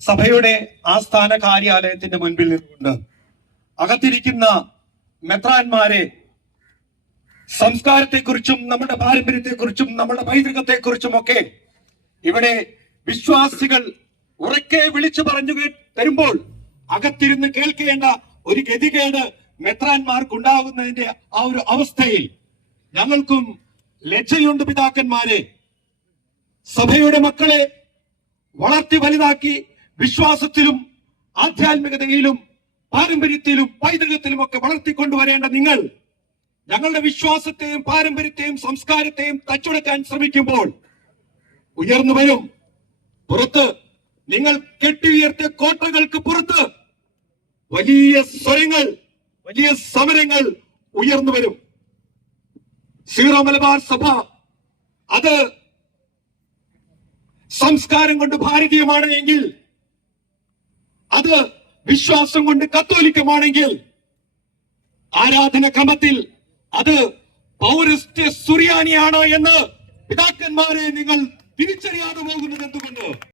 സഭയുടെ ആസ്ഥാന കാര്യാലയത്തിന്റെ മുൻപിൽ നിന്നുകൊണ്ട് അകത്തിരിക്കുന്ന മെത്രാന്മാരെ സംസ്കാരത്തെക്കുറിച്ചും നമ്മുടെ പാരമ്പര്യത്തെക്കുറിച്ചും നമ്മുടെ പൈതൃകത്തെക്കുറിച്ചും ഒക്കെ ഇവിടെ വിശ്വാസികൾ ഉറക്കെ വിളിച്ചു പറഞ്ഞു തരുമ്പോൾ അകത്തിരുന്ന് കേൾക്കേണ്ട ഒരു ഗതികേട് മെത്രാന്മാർക്കുണ്ടാകുന്നതിന്റെ ആ ഒരു അവസ്ഥയിൽ ഞങ്ങൾക്കും ലജ്ജയുണ്ട് പിതാക്കന്മാരെ. സഭയുടെ മക്കളെ വളർത്തി വലുതാക്കി വിശ്വാസത്തിലും ആധ്യാത്മികതയിലും പാരമ്പര്യത്തിലും പൈതൃകത്തിലും ഒക്കെ വളർത്തിക്കൊണ്ടുവരേണ്ട നിങ്ങൾ ഞങ്ങളുടെ വിശ്വാസത്തെയും പാരമ്പര്യത്തെയും സംസ്കാരത്തെയും തച്ചുടക്കാൻ ശ്രമിക്കുമ്പോൾ ഉയർന്നു വരും. പുറത്ത് നിങ്ങൾ കെട്ടിയുയർത്തിയ കോട്ടകൾക്ക് പുറത്ത് വലിയ സ്വരങ്ങൾ വലിയ സമരങ്ങൾ ഉയർന്നു വരും. സീറോ മലബാർ സഭ അത് സംസ്കാരം കൊണ്ട് ഭാരതീയമാണ് എങ്കിൽ അത് വിശ്വാസം കൊണ്ട് കത്തോലിക്കമാണെങ്കിൽ ആരാധന ക്രമത്തിൽ അത് പൗരസ്ത്യ സുറിയാനിയാണ് എന്ന് പിതാക്കന്മാരെ നിങ്ങൾ തിരിച്ചറിയാതെ പോകുന്നത് എന്തുകൊണ്ട്